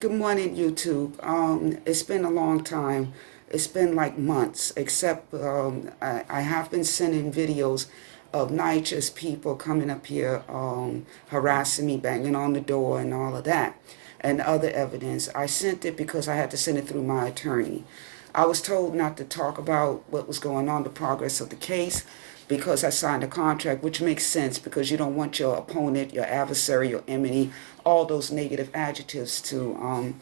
Good morning, YouTube. It's been a long time. It's been like months, except I have been sending videos of nitrous people coming up here, harassing me, banging on the door, and all of that, and other evidence. I sent it because I had to send it through my attorney. I was told not to talk about what was going on, the progress of the case, because I signed a contract, which makes sense because you don't want your opponent, your adversary, your enemy, all those negative adjectives to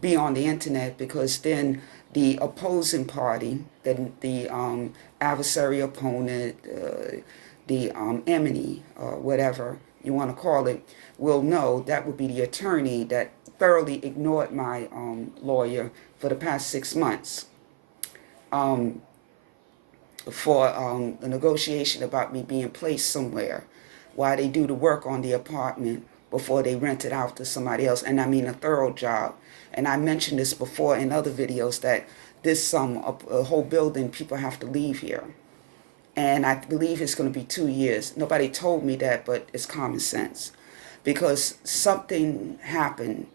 be on the internet, because then the opposing party, then the adversary, opponent, the enemy, whatever you want to call it, will know that would be the attorney that thoroughly ignored my lawyer for the past 6 months. Um, for a negotiation about me being placed somewhere while they do the work on the apartment before they rent it out to somebody else. And I mean a thorough job. And I mentioned this before in other videos that this a whole building, people have to leave here. And I believe it's going to be 2 years. Nobody told me that, but it's common sense. Because something happened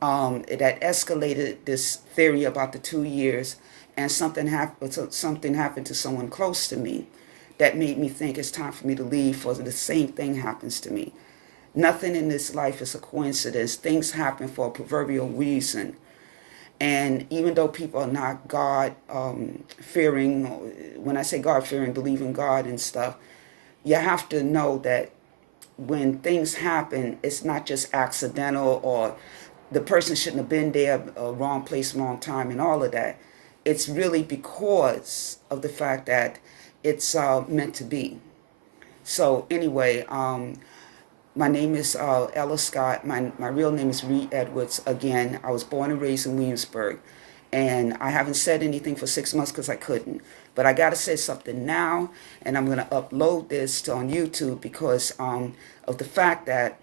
that escalated this theory about the 2 years, and something happened to someone close to me that made me think it's time for me to leave, for the same thing happens to me. Nothing in this life is a coincidence. Things happen for a proverbial reason. And even though people are not God fearing, when I say God fearing, believe in God and stuff, you have to know that when things happen, it's not just accidental, or the person shouldn't have been there, wrong place, wrong time, and all of that. It's really because of the fact that it's meant to be. So anyway, my name is Ella Scott. My real name is Reed Edwards. Again, I was born and raised in Williamsburg. And I haven't said anything for 6 months because I couldn't. But I got to say something now, and I'm going to upload this on YouTube because of the fact that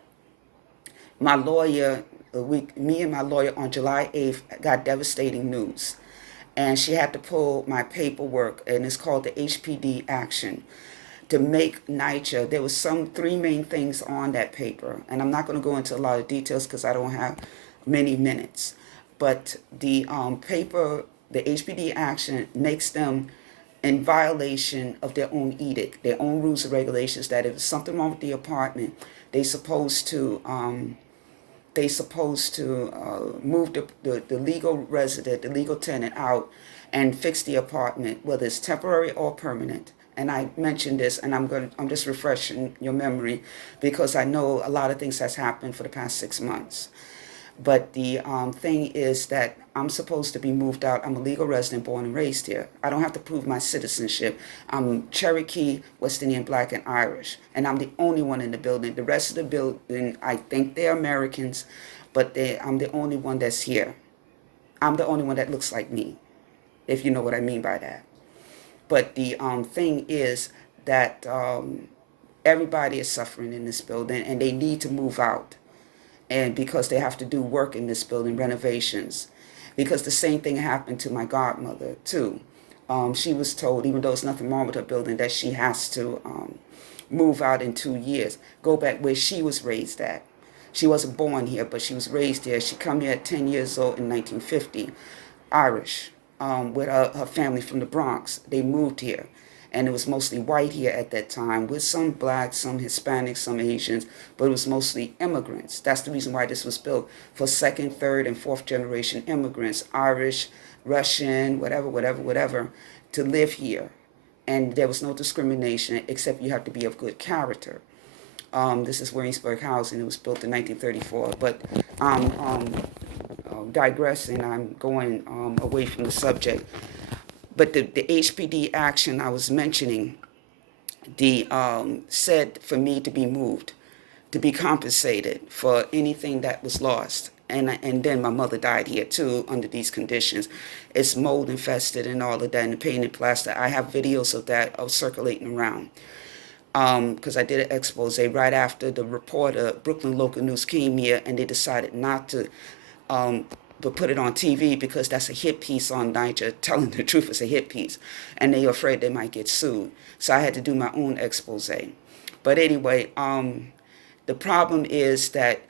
my lawyer, me and my lawyer on July 8th got devastating news. And she had to pull my paperwork, and it's called the HPD action, to make NYCHA. There was some three main things on that paper, and I'm not going to go into a lot of details because I don't have many minutes. But the paper, the HPD action, makes them in violation of their own edict, their own rules and regulations, that if there's something wrong with the apartment, they supposed to move the legal resident, the legal tenant out and fix the apartment, whether it's temporary or permanent. And I mentioned this, and I'm just refreshing your memory because I know a lot of things that's happened for the past 6 months. But the thing is that I'm supposed to be moved out. I'm a legal resident, born and raised here. I don't have to prove my citizenship. I'm Cherokee, West Indian, Black, and Irish. And I'm the only one in the building. The rest of the building, I think they're Americans, but I'm the only one that's here. I'm the only one that looks like me, if you know what I mean by that. But the thing is that everybody is suffering in this building, and they need to move out. And because they have to do work in this building, renovations. Because the same thing happened to my godmother, too. She was told, even though there's nothing wrong with her building, that she has to move out in 2 years, go back where she was raised at. She wasn't born here, but she was raised here. She come here at 10 years old in 1950, Irish, with her family from the Bronx. They moved here. And it was mostly white here at that time, with some blacks, some Hispanics, some Asians, but it was mostly immigrants. That's the reason why this was built, for second, third, and fourth generation immigrants, Irish, Russian, whatever, to live here. And there was no discrimination, except you have to be of good character. This is Williamsburg housing. It was built in 1934. But digressing, I'm going away from the subject. But the HPD action I was mentioning, said for me to be moved, to be compensated for anything that was lost. And then my mother died here too under these conditions. It's mold infested and all of that, and the painted plaster. I have videos of that circulating around. Because I did an expose right after the reporter, Brooklyn Local News, came here, and they decided not to but put it on TV because that's a hit piece on NYCHA. Telling the truth, is a hit piece, and they are afraid they might get sued. So I had to do my own expose. But anyway, The problem is that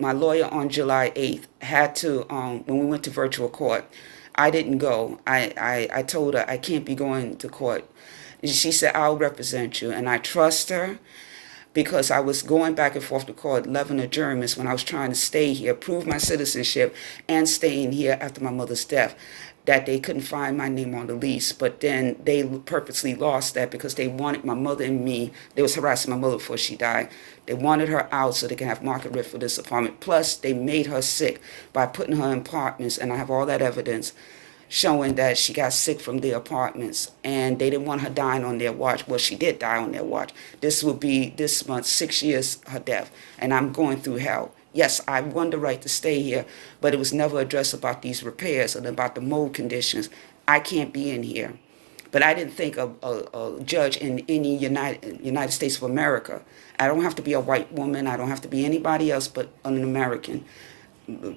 my lawyer on July 8th had to, when we went to virtual court, I didn't go. I told her I can't be going to court. She said, I'll represent you. And I trust her because I was going back and forth to court, 11 adjournments when I was trying to stay here, prove my citizenship, and staying here after my mother's death, that they couldn't find my name on the lease. But then they purposely lost that because they wanted my mother and me. They was harassing my mother before she died. They wanted her out so they can have market rent for this apartment. Plus, they made her sick by putting her in apartments, and I have all that evidence showing that she got sick from the apartments, and they didn't want her dying on their watch. Well, she did die on their watch. This will be this month, 6 years her death, and I'm going through hell. Yes, I won the right to stay here, but it was never addressed about these repairs and about the mold conditions. I can't be in here. But I didn't think a judge in any United States of America. I don't have to be a white woman. I don't have to be anybody else but an American,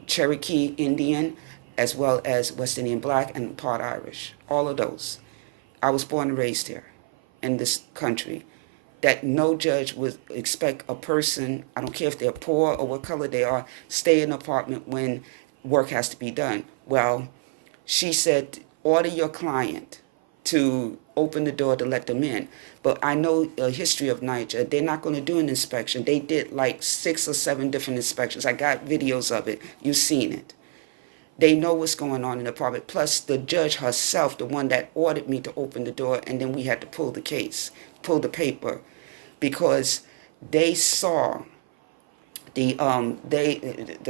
Cherokee Indian, as well as West Indian Black and part Irish. All of those. I was born and raised here in this country. That no judge would expect a person, I don't care if they're poor or what color they are, stay in an apartment when work has to be done. Well, she said, order your client to open the door to let them in. But I know the history of Niger. They're not going to do an inspection. They did like 6 or 7 different inspections. I got videos of it. You've seen it. They know what's going on in the apartment. Plus, the judge herself, the one that ordered me to open the door, and then we had to pull the paper, because they saw the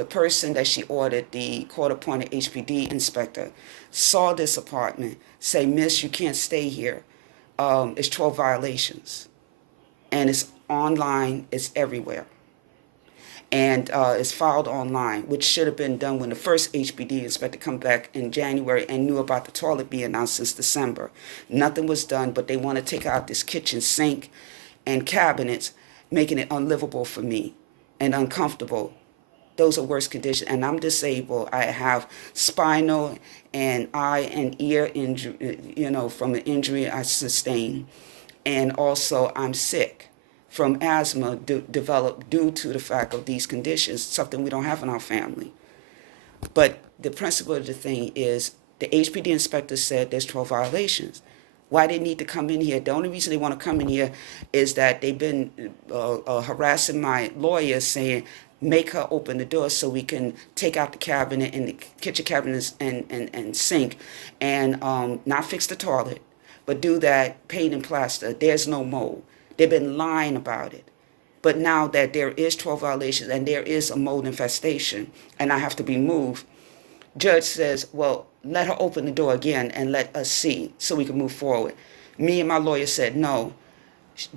person that she ordered, the court-appointed HPD inspector, saw this apartment, say, Miss, you can't stay here. It's 12 violations. And it's online, it's everywhere. And it's filed online, which should have been done when the first HPD inspector come back in January and knew about the toilet being announced since December. Nothing was done, but they want to take out this kitchen sink and cabinets, making it unlivable for me and uncomfortable. Those are worse conditions. And I'm disabled. I have spinal and eye and ear injury, from an injury I sustained. And also I'm sick from asthma developed due to the fact of these conditions, something we don't have in our family. But the principle of the thing is the HPD inspector said there's 12 violations. Why they need to come in here? The only reason they want to come in here is that they've been harassing my lawyer, saying, make her open the door so we can take out the cabinet and the kitchen cabinets and sink and not fix the toilet, but do that paint and plaster. There's no mold. They've been lying about it. But now that there is 12 violations and there is a mold infestation and I have to be moved, judge says, well, let her open the door again and let us see so we can move forward. Me and my lawyer said no.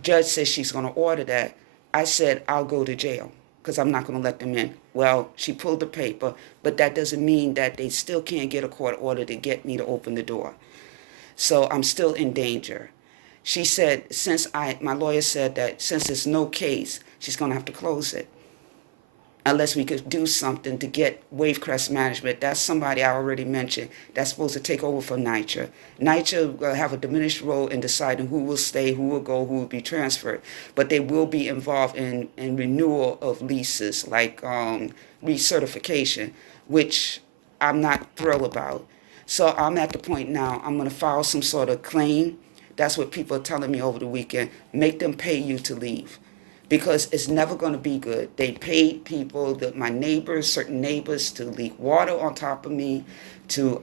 Judge says she's going to order that. I said, I'll go to jail because I'm not going to let them in. Well, she pulled the paper, but that doesn't mean that they still can't get a court order to get me to open the door. So I'm still in danger. She said, my lawyer said that since there's no case, she's going to have to close it. Unless we could do something to get Wavecrest Management. That's somebody I already mentioned that's supposed to take over for NYCHA. NYCHA will have a diminished role in deciding who will stay, who will go, who will be transferred. But they will be involved in renewal of leases, like recertification, which I'm not thrilled about. So I'm at the point now, I'm going to file some sort of claim. That's what people are telling me over the weekend. Make them pay you to leave. Because it's never going to be good. They paid people, my neighbors, certain neighbors, to leak water on top of me, to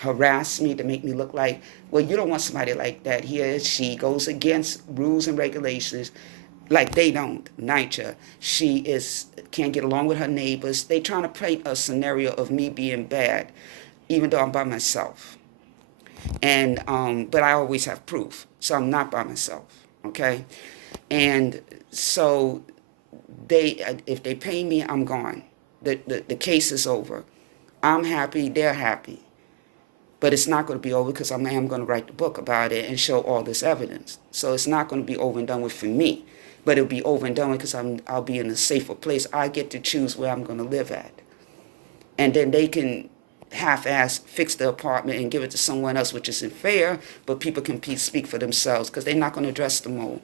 harass me, to make me look like, well, you don't want somebody like that here. She goes against rules and regulations like they don't, NYCHA. She can't get along with her neighbors. They trying to paint a scenario of me being bad, even though I'm by myself. And but I always have proof, so I'm not by myself, okay? And so if they pay me, I'm gone. The case is over. I'm happy, they're happy. But it's not going to be over because I am going to write the book about it and show all this evidence. So it's not going to be over and done with for me, but it'll be over and done with because I'll be in a safer place. I get to choose where I'm going to live at. And then they can half-ass fix the apartment and give it to someone else, which isn't fair, but people can speak for themselves because they're not going to address the mold.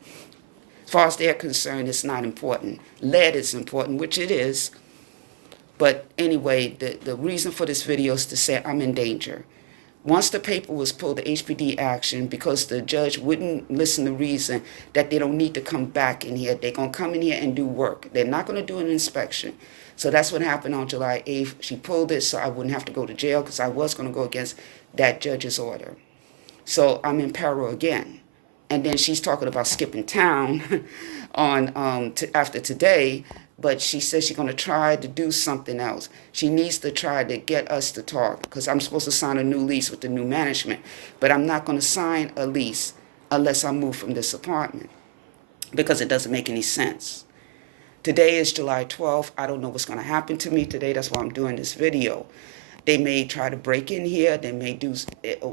far as they're concerned, it's not important. Lead is important, which it is. But anyway, the reason for this video is to say I'm in danger. Once the paper was pulled, the HPD action, because the judge wouldn't listen to reason that they don't need to come back in here. They're going to come in here and do work. They're not going to do an inspection. So that's what happened on July 8th. She pulled it so I wouldn't have to go to jail because I was going to go against that judge's order. So I'm in peril again. And then she's talking about skipping town on after today. But she says she's going to try to do something else. She needs to try to get us to talk because I'm supposed to sign a new lease with the new management. But I'm not going to sign a lease unless I move from this apartment because it doesn't make any sense. Today is July 12th. I don't know what's going to happen to me today. That's why I'm doing this video. They may try to break in here. They may do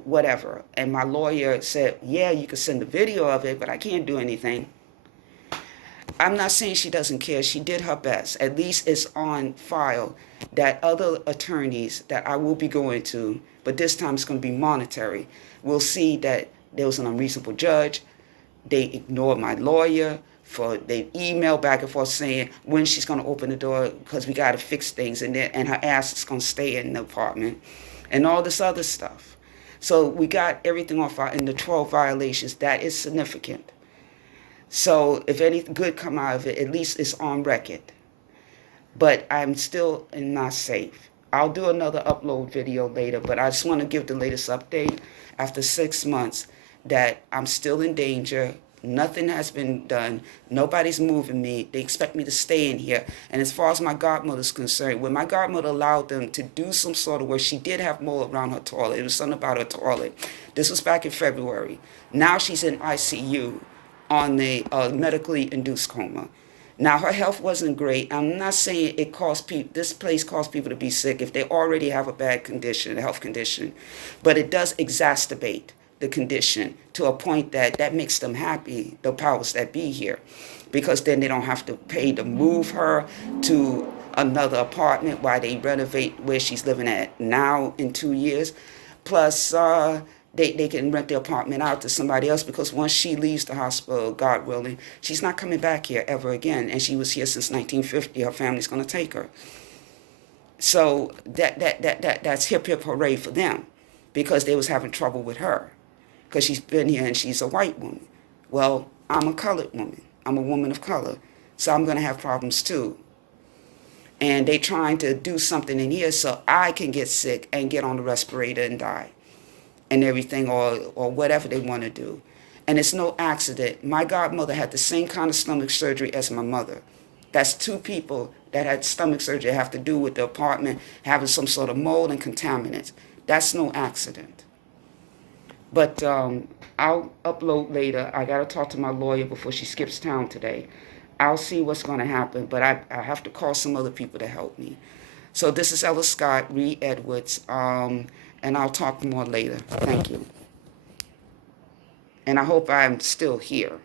whatever. And my lawyer said, yeah, you can send a video of it, but I can't do anything. I'm not saying she doesn't care. She did her best. At least it's on file that other attorneys that I will be going to, but this time it's going to be monetary, will see that there was an unreasonable judge. They ignored my lawyer. They emailed back and forth saying when she's going to open the door because we got to fix things, and her ass is going to stay in the apartment and all this other stuff. So we got everything on file in the 12 violations. That is significant. So if anything good come out of it, at least it's on record. But I'm still not safe. I'll do another upload video later, but I just want to give the latest update after 6 months that I'm still in danger. Nothing has been done. Nobody's moving me. They expect me to stay in here. And as far as my godmother's concerned, when my godmother allowed them to do some sort of work, she did have mold around her toilet. It was something about her toilet. This was back in February. Now she's in ICU on the medically induced coma. Now, her health wasn't great. I'm not saying it caused people, this place caused people to be sick if they already have a bad condition, a health condition. But it does exacerbate the condition to a point that makes them happy, the powers that be here. Because then they don't have to pay to move her to another apartment while they renovate where she's living at now in 2 years. Plus, they can rent the apartment out to somebody else because once she leaves the hospital, God willing, she's not coming back here ever again. And she was here since 1950. Her family's going to take her. So that's hip hip hooray for them because they was having trouble with her because she's been here and she's a white woman. Well, I'm a colored woman. I'm a woman of color. So I'm going to have problems too. And they trying to do something in here so I can get sick and get on the respirator and die. And everything, or whatever they want to do. And it's no accident. My godmother had the same kind of stomach surgery as my mother. That's two people that had stomach surgery have to do with the apartment having some sort of mold and contaminants. That's no accident. But I'll upload later. I got to talk to my lawyer before she skips town today. I'll see what's going to happen, but I have to call some other people to help me. So this is Ella Scott, Reed Edwards, and I'll talk more later. Thank you. And I hope I'm still here.